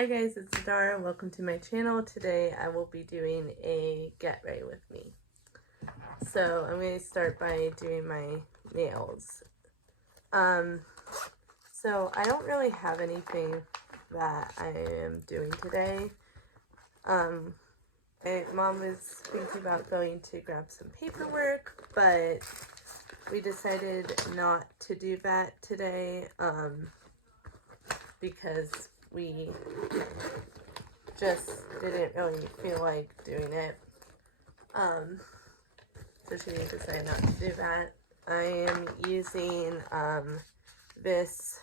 Hi guys, it's Adara. Welcome to my channel. Today I will be doing a get ready with me. So I'm going to start by doing my nails. So I don't really have anything that I am doing today. My mom was thinking about going to grab some paperwork, but we decided not to do that today, because we just didn't really feel like doing it. So she decided not to do that. I am using this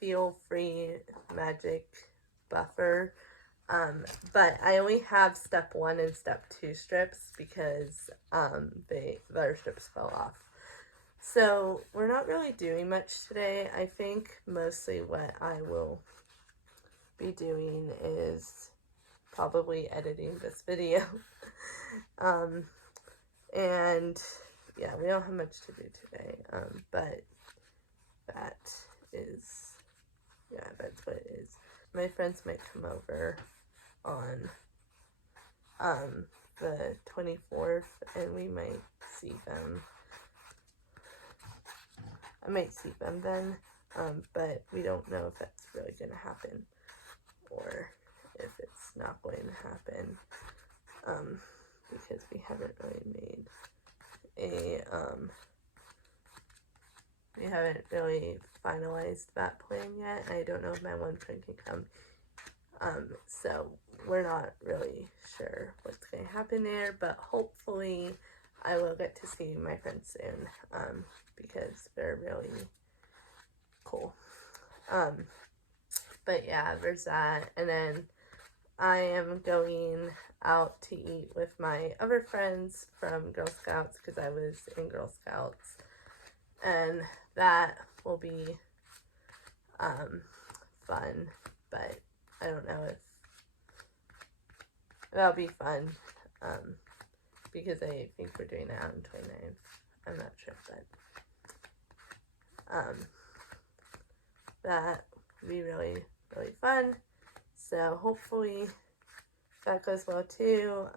Feel Free Magic Buffer, but I only have step 1 and step 2 strips because the other strips fell off. So we're not really doing much today. I think mostly what I will be doing is probably editing this video. And yeah, we don't have much to do today, but that is, yeah, that's what it is. My friends might come over on the 24th, and we might see them. I might see them then, but we don't know if that's really going to happen or if it's not going to happen, because we haven't really made we haven't really finalized that plan yet. I don't know if my one friend can come, so we're not really sure what's going to happen there, but hopefully I will get to see my friends soon, because they're really cool. But yeah, there's that, and then I am going out to eat with my other friends from Girl Scouts, because I was in Girl Scouts, and that will be fun, but I don't know if that'll be fun, because I think we're doing that on the 29th. I'm not sure, but that will be really, really fun. So hopefully that goes well too.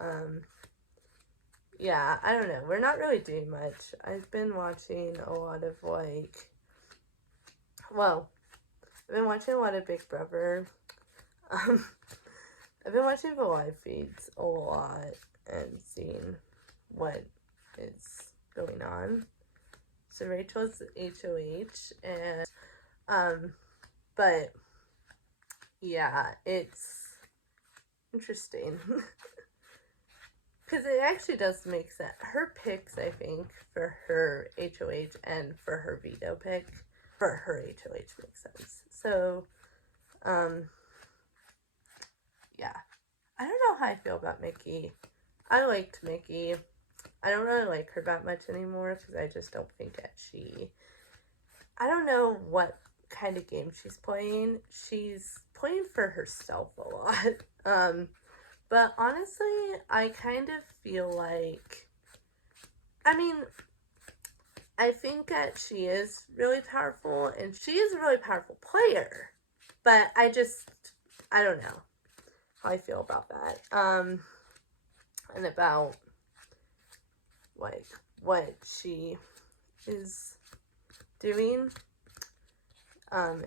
Yeah, I don't know. We're not really doing much. I've been watching a lot of I've been watching a lot of Big Brother. I've been watching the live feeds a lot and seeing what is going on. So Rachel's HOH, and but yeah, it's interesting. Because it actually does make sense. Her picks, I think, for her HOH and for her veto pick for her HOH makes sense. So, yeah. I don't know how I feel about Mickey. I liked Mickey. I don't really like her that much anymore because I just don't think that I don't know what kind of game she's playing. She's playing for herself a lot. But honestly, I kind of feel like, I think that she is really powerful, and she is a really powerful player, but I don't know how I feel about that, and about, like, what she is doing,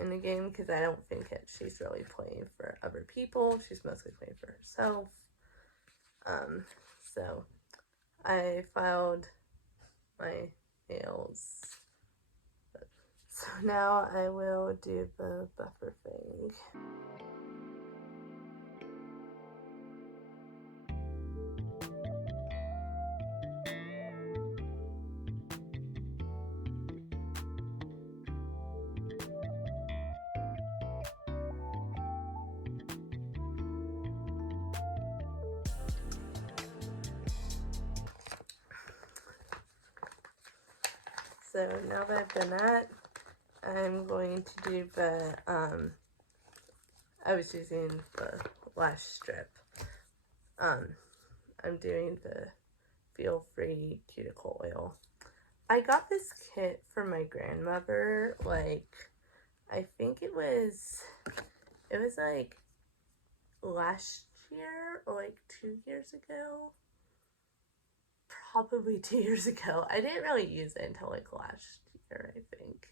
in the game, because I don't think that she's really playing for other people. She's mostly playing for herself. So I filed my nails. So now I will do the buffer thing. So now that I've done that, I'm going to do the, I was using the lash strip. I'm doing the Feel Free cuticle oil. I got this kit from my grandmother, like, I think it was It was like last year or like 2 years ago. Probably 2 years ago. I didn't really use it until like last year, I think.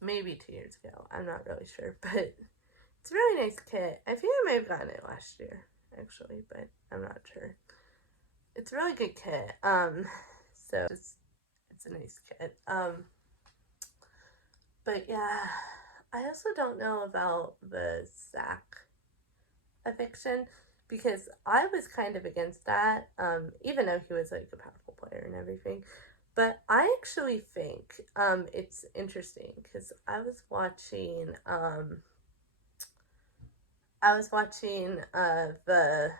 Maybe 2 years ago. I'm not really sure, but it's a really nice kit. I think I may have gotten it last year, actually, but I'm not sure. It's a really good kit. So it's a nice kit. But yeah, I also don't know about the Zach eviction because I was kind of against that, even though he was like a powerful player and everything. But I actually think it's interesting because I was watching the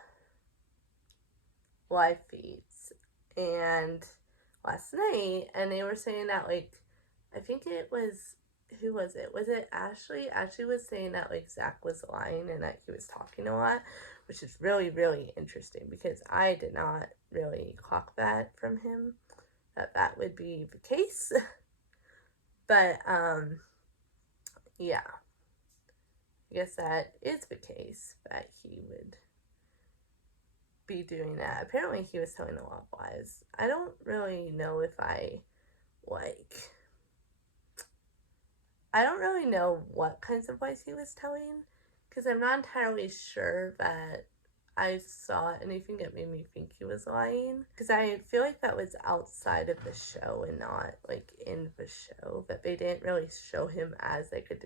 live feeds and last night, and they were saying that like I think it was who was it? Was it Ashley? Ashley was saying that like Zach was lying and that he was talking a lot, which is really really interesting because I did not really clock that from him that would be the case. But yeah, I guess that is the case that he would be doing that. Apparently he was telling a lot of lies. I don't really know if I don't really know what kinds of lies he was telling because I'm not entirely sure that I saw anything that made me think he was lying because I feel like that was outside of the show and not like in the show, that they didn't really show him as like a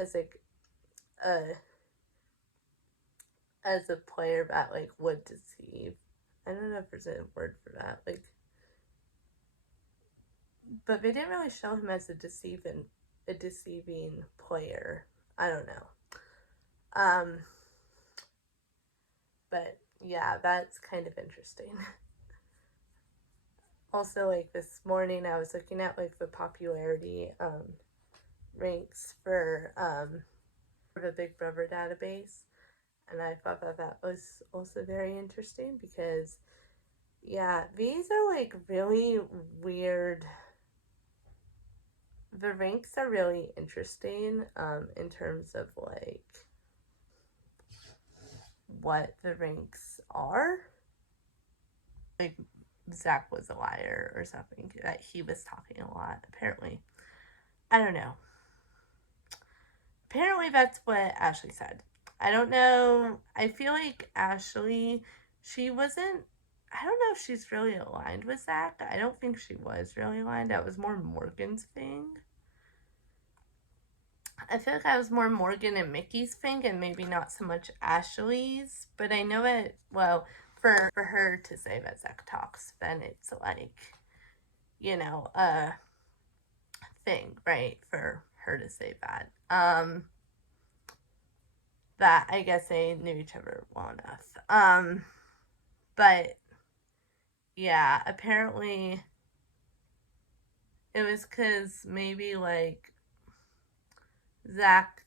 as like a as a player that like would deceive. I don't know if there's a word for that, like, but they didn't really show him as a deceiving player. I don't know. But yeah, that's kind of interesting. Also, like this morning, I was looking at like the popularity ranks for the Big Brother database, and I thought that was also very interesting because yeah, these are like really weird. The ranks are really interesting in terms of like what the ranks are. Like Zach was a liar or something, that he was talking a lot, apparently. I don't know. Apparently that's what Ashley said. I don't know. I feel like Ashley, she wasn't, I don't know if she's really aligned with Zach. I don't think she was really aligned. That was more Morgan's thing. I feel like that was more Morgan and Mickey's thing and maybe not so much Ashley's. But I know it, well, for her to say that Zach talks, then it's like, you know, a thing, right? For her to say that. That I guess they knew each other well enough. But yeah, apparently it was because maybe like Zach,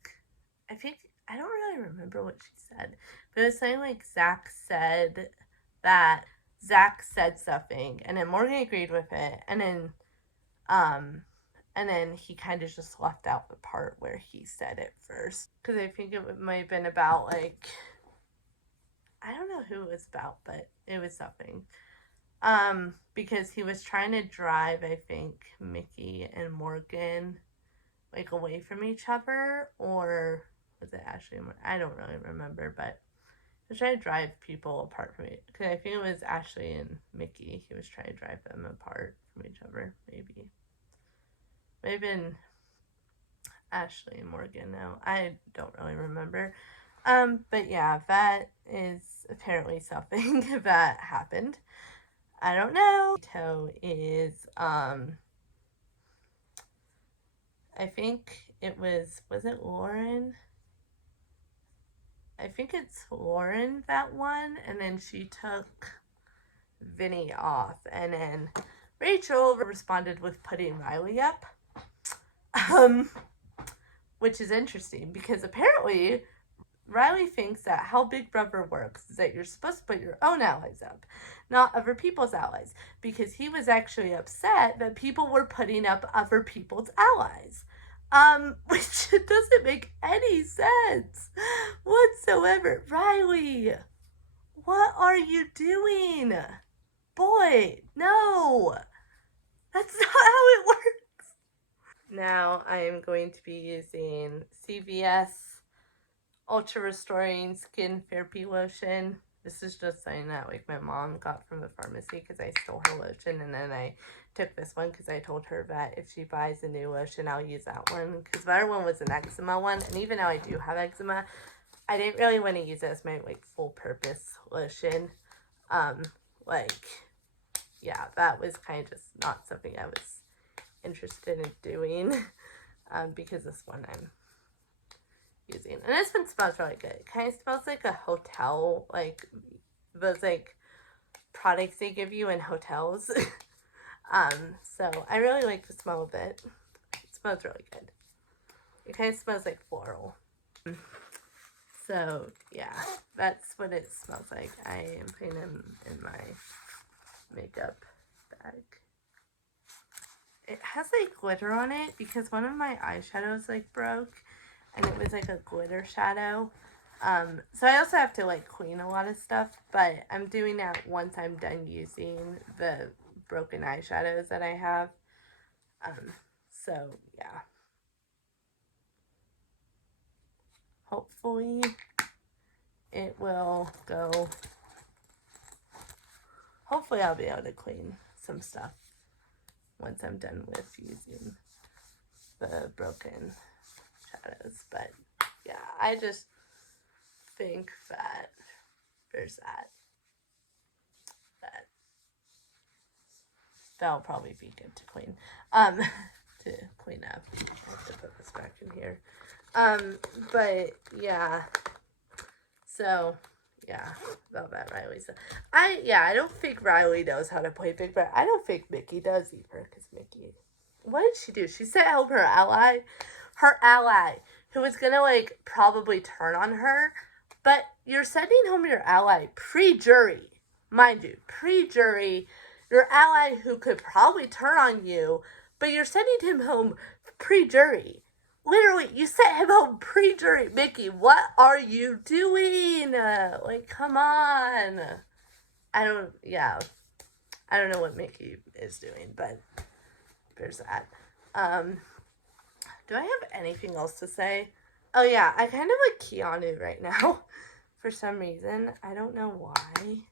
I think, I don't really remember what she said, but it was saying like Zach said that Zach said something and then Morgan agreed with it, and then he kind of just left out the part where he said it first. Because I think it might have been about, like, I don't know who it was about, but it was something. Because he was trying to drive, I think, Mickey and Morgan, like, away from each other. Or was it Ashley and Morgan? I don't really remember, but he was trying to drive people apart from it. Because I think it was Ashley and Mickey. He was trying to drive them apart from each other, maybe. Maybe Ashley and Morgan now. I don't really remember. But yeah, that is apparently something that happened. I don't know. Toe is I think it was it Lauren? I think it's Lauren that won, and then she took Vinny off, and then Rachel responded with putting Riley up. Which is interesting because apparently Riley thinks that how Big Brother works is that you're supposed to put your own allies up, not other people's allies, because he was actually upset that people were putting up other people's allies. Which doesn't make any sense whatsoever. Riley, what are you doing? Boy, no, that's not how it works. Now I am going to be using CVS Ultra Restoring Skin Therapy Lotion. This is just something that like my mom got from the pharmacy because I stole her lotion, and then I took this one because I told her that if she buys a new lotion, I'll use that one because the other one was an eczema one, and even though I do have eczema, I didn't really want to use it as my like full purpose lotion. Like, yeah, that was kind of just not something I was interested in doing. Because this one I'm using, and this one smells really good. It kind of smells like a hotel, like those like products they give you in hotels. So I really like the smell of it. It smells really good. It kind of smells like floral. So yeah, that's what it smells like. I am putting them in my makeup bag. It has like glitter on it because one of my eyeshadows like broke, and it was like a glitter shadow. So I also have to like clean a lot of stuff, but I'm doing that once I'm done using the broken eyeshadows that I have. So yeah. Hopefully it will go. Hopefully I'll be able to clean some stuff once I'm done with using the broken shadows. But yeah, I just think that there's that'll probably be good to clean. To clean up. I have to put this back in here. But yeah. So yeah, about that Riley. So I don't think Riley knows how to play Big Brother. I don't think Mickey does either, because Mickey, what did she do? She sent home her ally, who was gonna like probably turn on her. But you're sending home your ally pre-jury, mind you, pre-jury, your ally who could probably turn on you, but you're sending him home pre-jury. Literally, you sent him home pre-jury. Mickey, what are you doing? Like, come on. I don't know what Mickey is doing, but there's that. Do I have anything else to say? Oh yeah, I kind of like Keanu right now. For some reason. I don't know why.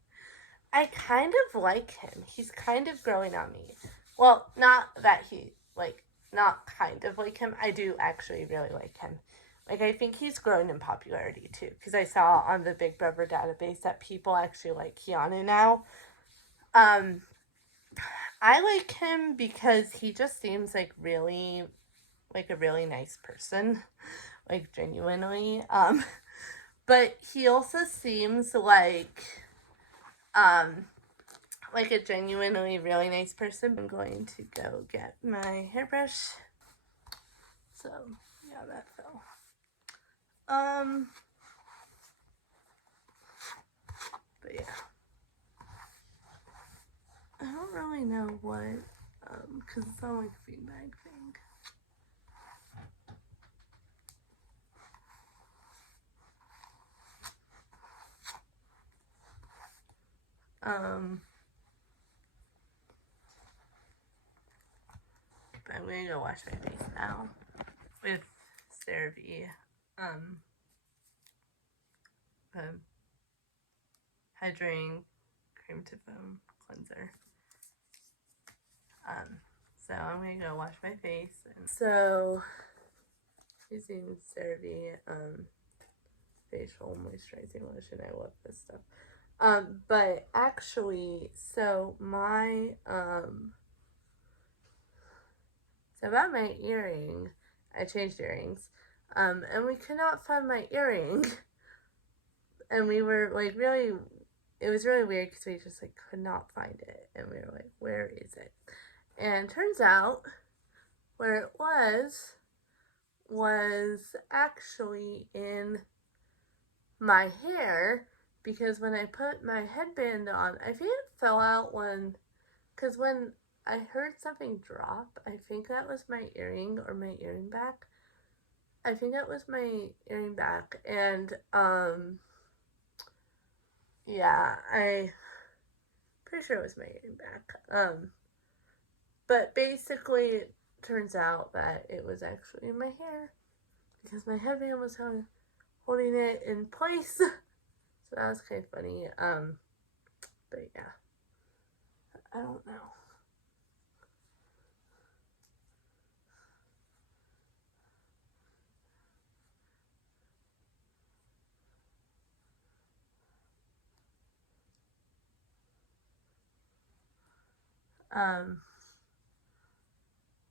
I kind of like him. He's kind of growing on me. Well, not that he, like, not kind of like him. I do actually really like him. Like, I think he's grown in popularity too. Because I saw on the Big Brother database that people actually like Keanu now. I like him because he just seems like really, like a really nice person. Like, genuinely. But he also seems like a genuinely really nice person. I'm going to go get my hairbrush. So yeah, that fell. But yeah, I don't really know what, cause it's not like a beanbag thing. But I'm gonna go wash my face now with CeraVe, hydrating cream to foam cleanser. So I'm gonna go wash my face. And so using CeraVe facial moisturizing lotion. I love this stuff. But actually, so my so about my earring, I changed earrings, and we could not find my earring, and we were like really, it was really weird because we just like could not find it, and we were like, where is it? And turns out where it was actually in my hair, because when I put my headband on, I think it fell out because when I heard something drop. I think that was my earring or my earring back. I think that was my earring back. And, yeah, I pretty sure it was my earring back. But basically, it turns out that it was actually in my hair because my headband was holding it in place. So that was kind of funny. But yeah, I don't know.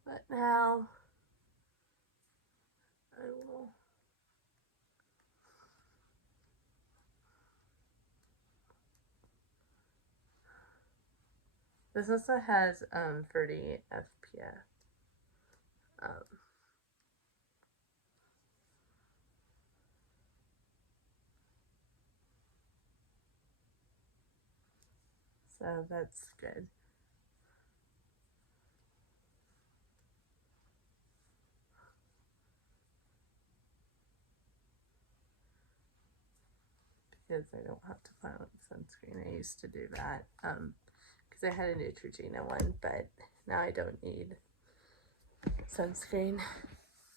But now I will. This also has 30 FPS. Um, so that's good. Because I don't have to put on sunscreen. I used to do that because I had a Neutrogena one, but now I don't need sunscreen.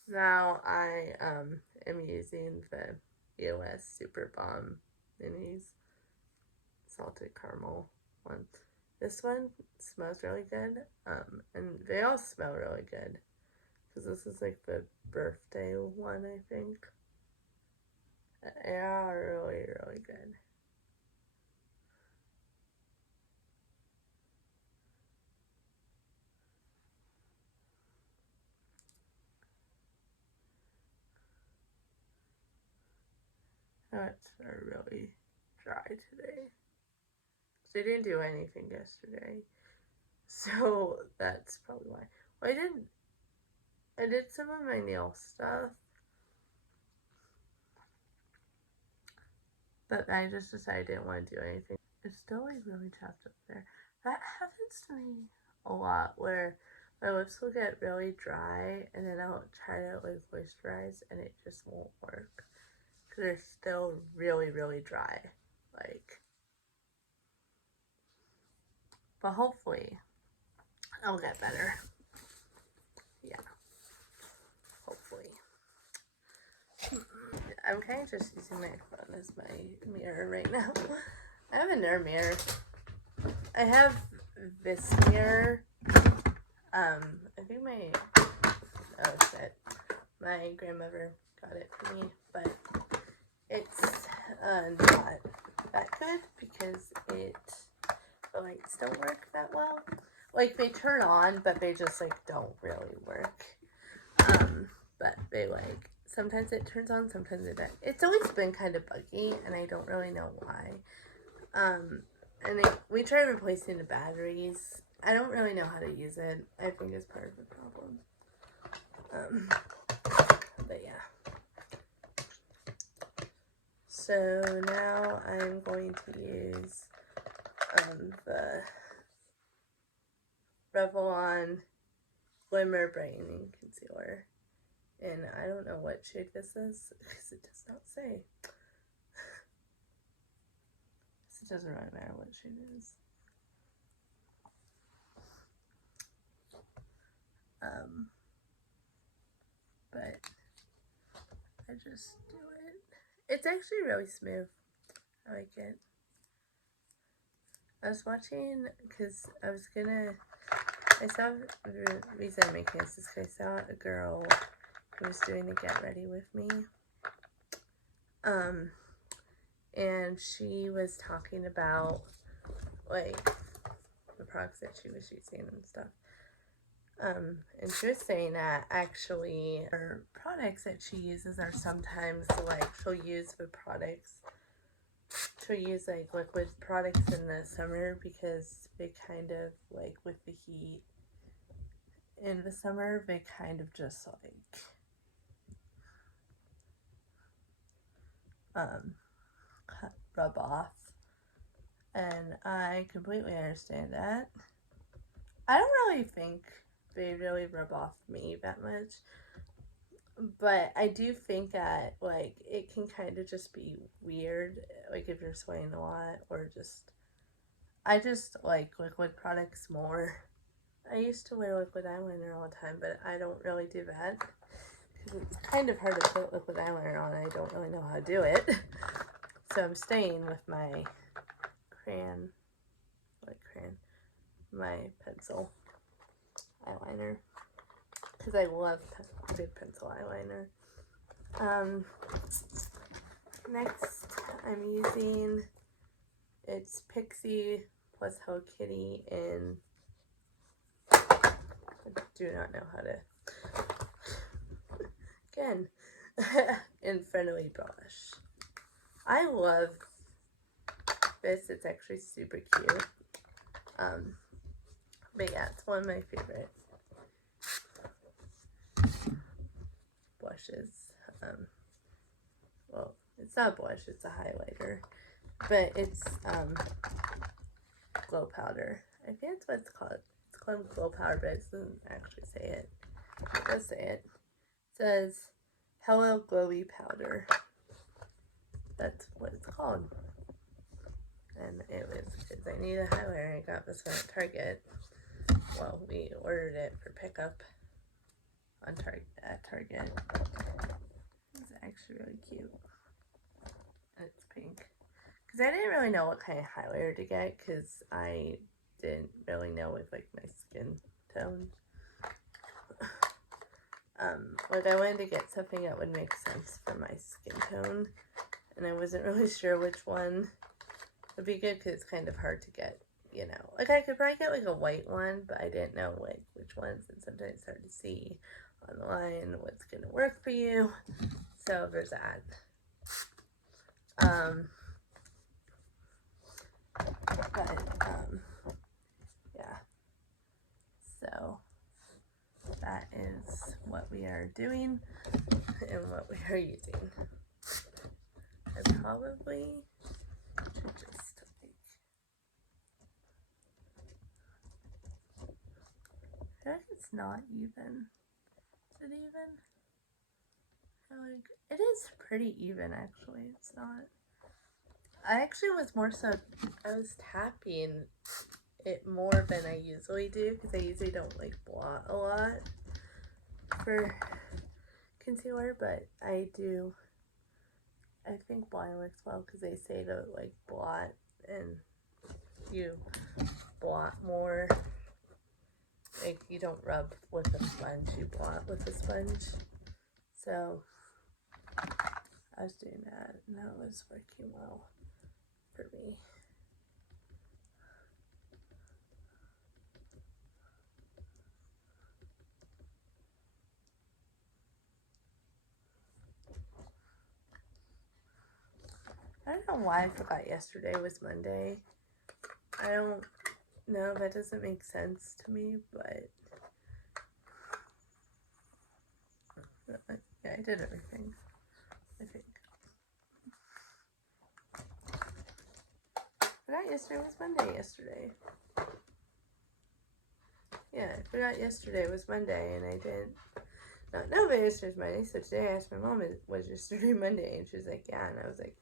Now I am using the EOS Super Bomb Minis salted caramel one. This one smells really good, and they all smell really good because this is like the birthday one, I think. They are really, really good. Nuts are really dry today. They didn't do anything yesterday, so that's probably why. Well, I did some of my nail stuff, but I just decided I didn't want to do anything. It's still like really chapped up there. That happens to me a lot where my lips will get really dry and then I'll try to like moisturize and it just won't work because they're still really, really dry. Like, but hopefully I'll get better. Yeah, hopefully. I'm kind of just using my phone as my mirror right now. I have another mirror. I have this mirror. I think my grandmother got it for me, but it's not that good because the lights don't work that well. Like they turn on, but they just like don't really work. But they like sometimes it turns on, sometimes it doesn't. It's always been kind of buggy, and I don't really know why. And we tried replacing the batteries. I don't really know how to use it. I think it's part of the problem. But yeah. So now I'm going to use the Revlon Glimmer Brightening Concealer. And I don't know what shade this is because it does not say. It doesn't really matter what shade it is. But I just do it. It's actually really smooth. I like it. I was watching because I saw the reason I'm making this is because I saw a girl who was doing the Get Ready With Me. And she was talking about like the products that she was using and stuff. And she was saying that actually her products that she uses are sometimes like she'll use like liquid products in the summer because they kind of like with the heat in the summer they kind of just like rub off, and I completely understand that. I don't really think they really rub off me that much. But I do think that, like, it can kind of just be weird, like, if you're sweating a lot, or just. I just like liquid products more. I used to wear liquid eyeliner all the time, but I don't really do that. Because it's kind of hard to put liquid eyeliner on, I don't really know how to do it. So I'm staying with my my pencil eyeliner. Because I love good pencil eyeliner. Next, I'm using, it's Pixi plus Hello Kitty in, I do not know how to, again, Infinity Blush. I love this, it's actually super cute. But yeah, it's one of my favorite blushes. Well, it's not a blush, it's a highlighter, but it's glow powder. I think that's what it's called. It's called glow powder, but it doesn't actually say it. It does say it. It says Hello Glowy Powder. That's what it's called. And it was because I needed a highlighter. I got this one at Target. Well, we ordered it for pickup on at Target. It's actually really cute. And it's pink. Because I didn't really know what kind of highlighter to get, because I didn't really know with like my skin tone. Like I wanted to get something that would make sense for my skin tone, and I wasn't really sure which one would be good, because it's kind of hard to get, you know. Like I could probably get like a white one, but I didn't know like which ones, and sometimes it's hard to see online what's gonna work for you. So there's that. Yeah. So that is what we are doing and what we are using. I probably should just like, I feel like it's not even. Is it even? I feel like it is pretty even actually. It's not. I actually was more so, I was tapping it more than I usually do, because I usually don't like blot a lot for concealer, but I do. I think blotting works well, because they say to like blot, and you blot more. Like you don't rub with a sponge, you blot with a sponge. So I was doing that, and that was working well for me. I don't know why I forgot yesterday was Monday. I don't know, that doesn't make sense to me, but yeah, I did everything, I think. I forgot yesterday was Monday yesterday. Yeah, I forgot yesterday was Monday, and I didn't not know that yesterday was Monday, so today I asked my mom, was yesterday Monday? And she was like, yeah, and I was like,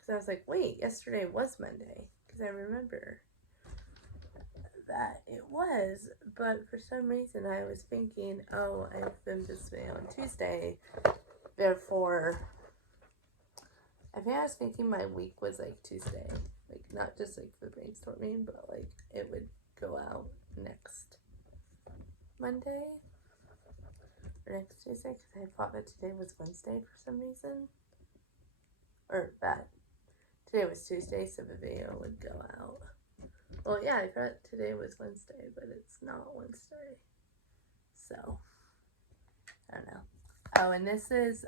because I was like, wait, yesterday was Monday, because I remember that it was, but for some reason I was thinking, oh, I filmed this video on Tuesday, therefore, I think I was thinking my week was like Tuesday, like not just like for brainstorming, but like it would go out next Monday or next Tuesday, because I thought that today was Wednesday for some reason, or that today was Tuesday, so the video would go out. Well, yeah, I thought today was Wednesday, but it's not Wednesday. So, I don't know. Oh, and this is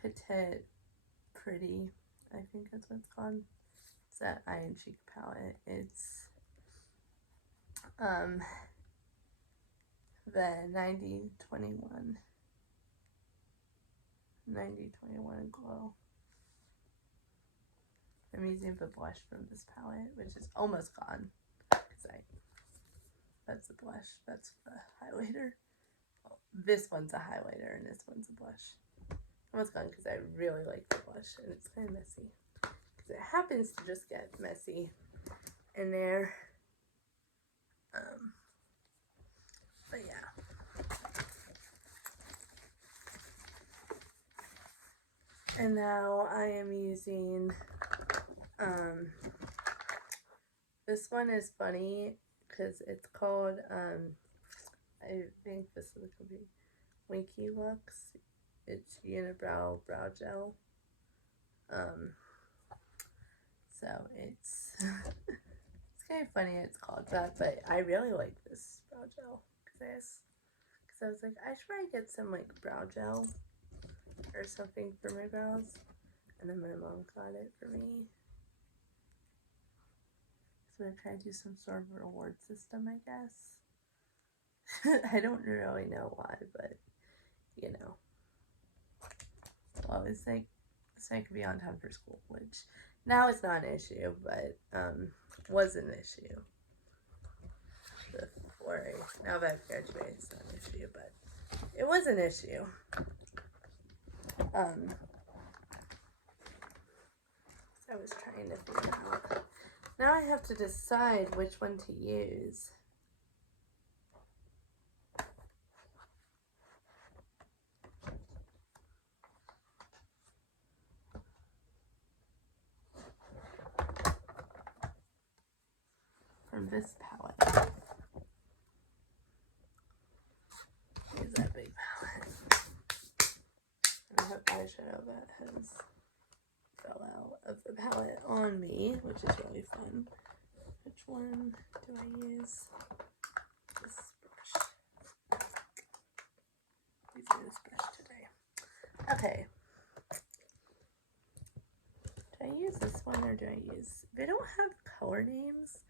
Petite Pretty, I think that's what it's called. It's that Eye and Cheek palette. It's the 90-21 Glow. I'm using the blush from this palette, which is almost gone, because I That's a blush. That's the highlighter. Well, this one's a highlighter and this one's a blush. Almost gone because I really like the blush and it's kind of messy. Because it happens to just get messy in there. But yeah. And now I am using, this one is funny because it's called, I think this is going to be Winky Lux. It's Unibrow Brow Gel. So it's, it's kind of funny it's called that, but I really like this brow gel because I was like, I should probably get some like brow gel or something for my brows. And then my mom got it for me. So I'm trying to do some sort of reward system, I guess. I don't really know why, but you know. Well, it's like so I could be on time for school, which now it's not an issue, but was an issue before. Now that I've graduated, it's not an issue, but it was an issue. So I was trying to figure out. Now I have to decide which one to use. From this palette. Use that big palette. I have eyeshadow that has fell out of the palette on me, which is really fun. Which one do I use? This brush. Using this brush today. Okay. Do I use this one or do I use... They don't have color names.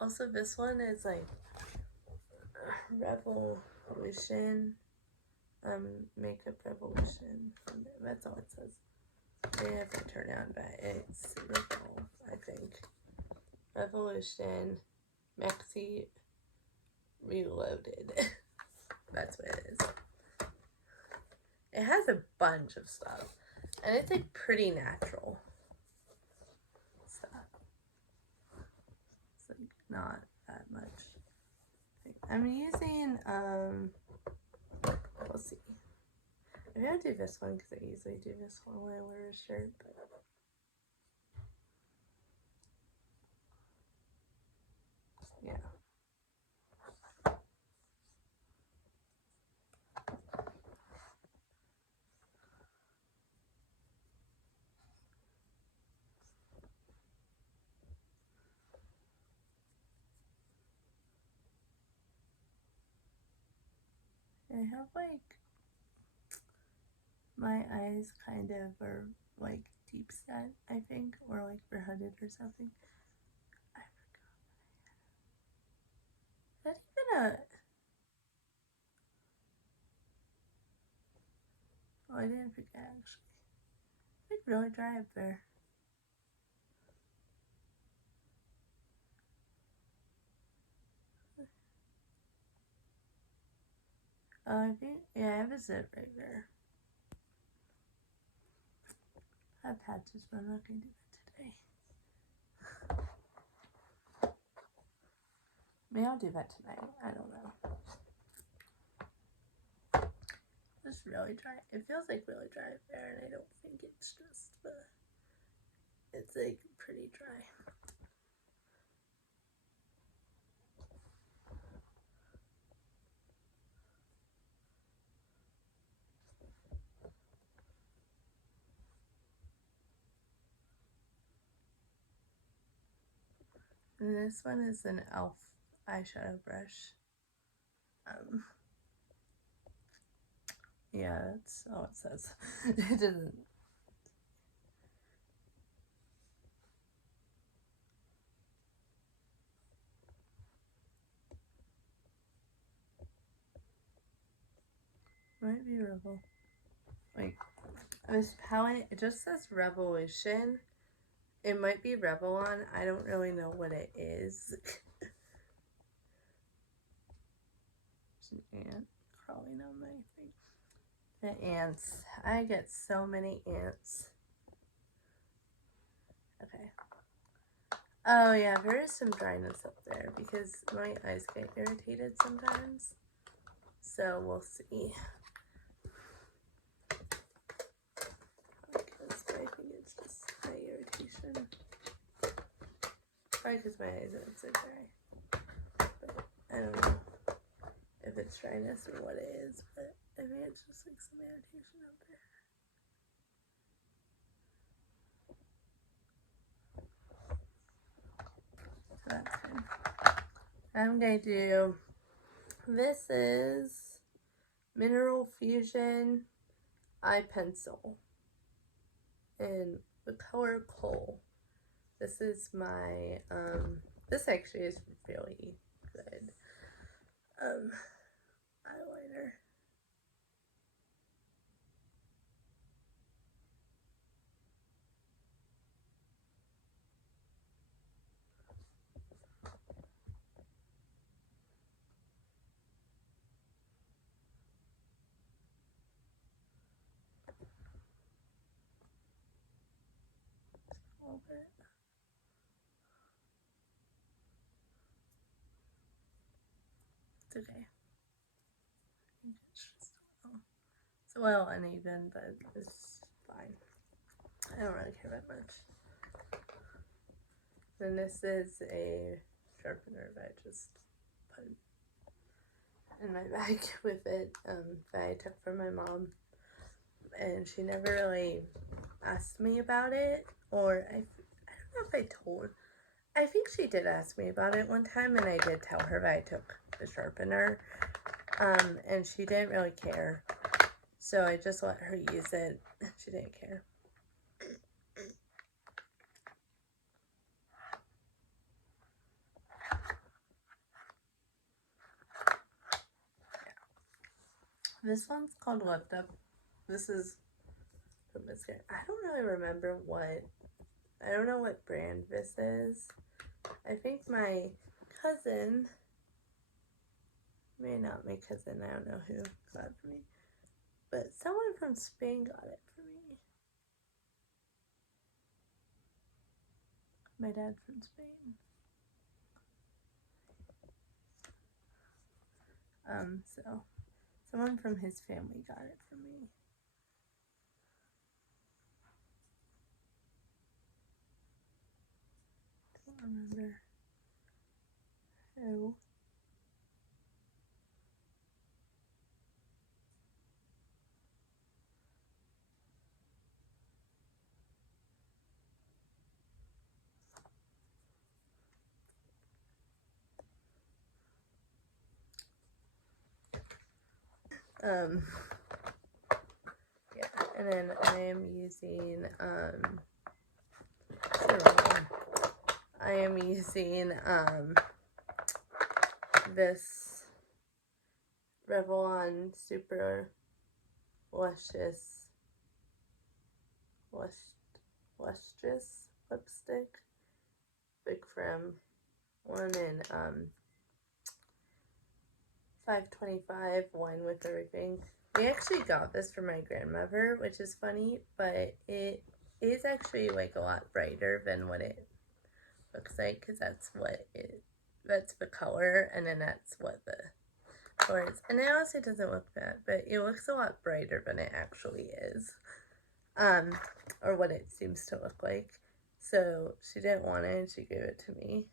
Also, this one is like Revolution. Makeup Revolution. That's all it says. Maybe if I turn on, but it's Revol, I think. Revolution Maxi Reloaded. That's what it is. It has a bunch of stuff. And it's like pretty natural stuff. It's like not that much. I'm using, we'll see. Maybe I'll do this one because I usually do this one when I wear a shirt, but yeah. I have like my eyes kind of are like deep set, I think, or like they're hooded or something. I forgot. Is that even a... Oh, I didn't forget actually. It's really dry up there. I think, yeah, I have a zip right there. I have patches, but I'm not going to do that today. Maybe I'll do that tonight. I don't know. It's really dry. It feels like really dry up there, and I don't think it's just it's like pretty dry. And this one is an e.l.f. eyeshadow brush. Yeah, that's all it says. It doesn't. Might be Revel. Wait, this palette, it just says Revolution. It might be Revlon. I don't really know what it is. an ant crawling on my thing. The ants. I get so many ants. Okay. Oh yeah, there is some dryness up there because my eyes get irritated sometimes. So we'll see. I think it's just my irritation. Probably because my eyes aren't so dry. But I don't know if it's dryness or what it is, but I think it's just like some irritation up there. So that's good. I'm going to do, this is Mineral Fusion Eye Pencil in the color Coal. This is my, this actually is really good eyeliner. A little bit. It's okay. It's just it's well uneven, but it's fine. I don't really care that much. And this is a sharpener that I just put in my bag with it that I took from my mom. And she never really asked me about it, or I don't know if I told. I think she did ask me about it one time, and I did tell her that I took the sharpener, and she didn't really care, so I just let her use it. She didn't care. This one's called Lift Up. This is from Mascara. I don't really remember I don't know what brand this is. I think my cousin, maybe not my cousin, I don't know who got it for me, but someone from Spain got it for me. My dad from Spain. So someone from his family got it for me. Don't remember who. Yeah, and then I am using this Revlon Super Lustrous lipstick. Big Frame. One in 525, wine with everything. We actually got this for my grandmother, which is funny, but it is actually like a lot brighter than what it looks like, because that's the color, and then that's what the color is. And it honestly doesn't look bad, but it looks a lot brighter than it actually is, or what it seems to look like. So she didn't want it, and she gave it to me.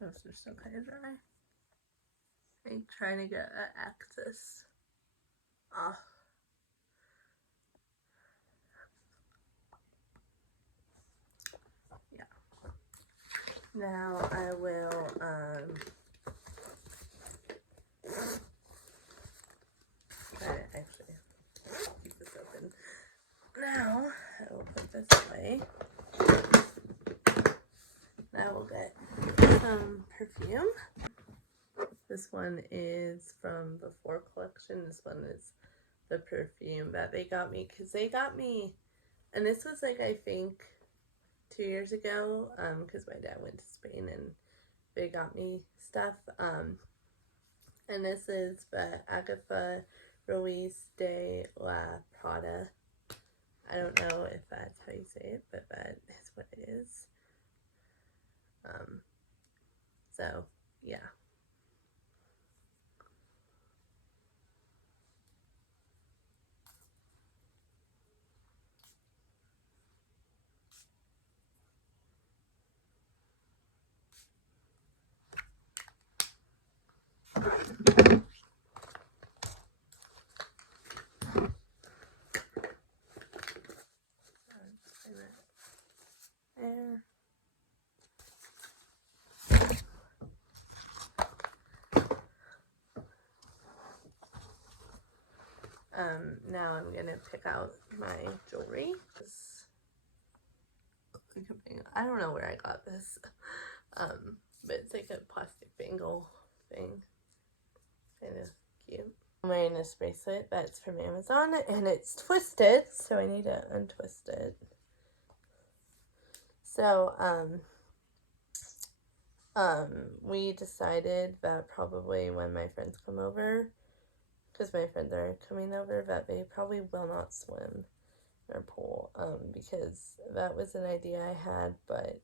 Those are still kind of dry. I'm trying to get an axis off. Yeah. Now I will Now, I will put this away. I will get some perfume. This one is from the Before collection. This one is the perfume that they got me, because they got me, and this was like, I think 2 years ago, because my dad went to Spain and they got me stuff. And this is the Agatha Ruiz de la Prada. I don't know if that's how you say it, but that is what it is. So yeah. There. Now I'm gonna pick out my jewelry. I don't know where I got this, but it's like a plastic bangle thing. Kind of cute. I'm wearing this bracelet that's from Amazon, and it's twisted, so I need to untwist it. So, we decided that probably when my friends come over, because my friends are coming over, that they probably will not swim or pool, because that was an idea I had, but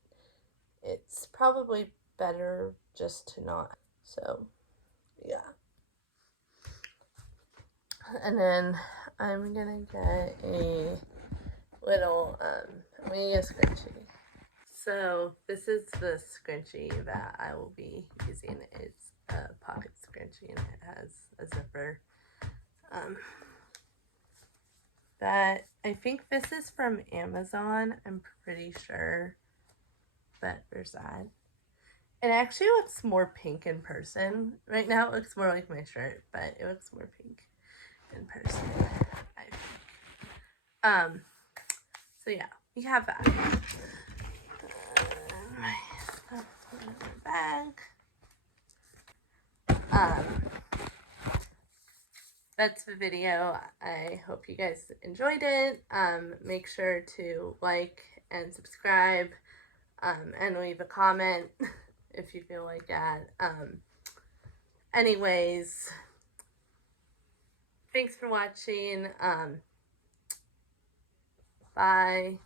it's probably better just to not. So, yeah. And then I'm gonna get a little, I'm gonna get a scrunchie. So this is the scrunchie that I will be using. It's a pocket scrunchie and it has a zipper. That, I think this is from Amazon, I'm pretty sure, but there's that. It actually looks more pink in person. Right now it looks more like my shirt, but it looks more pink in person, I think. So yeah, we have that. My stuff in my bag. That's the video. I hope you guys enjoyed it. Make sure to like and subscribe, and leave a comment if you feel like that. Anyways, thanks for watching. Bye.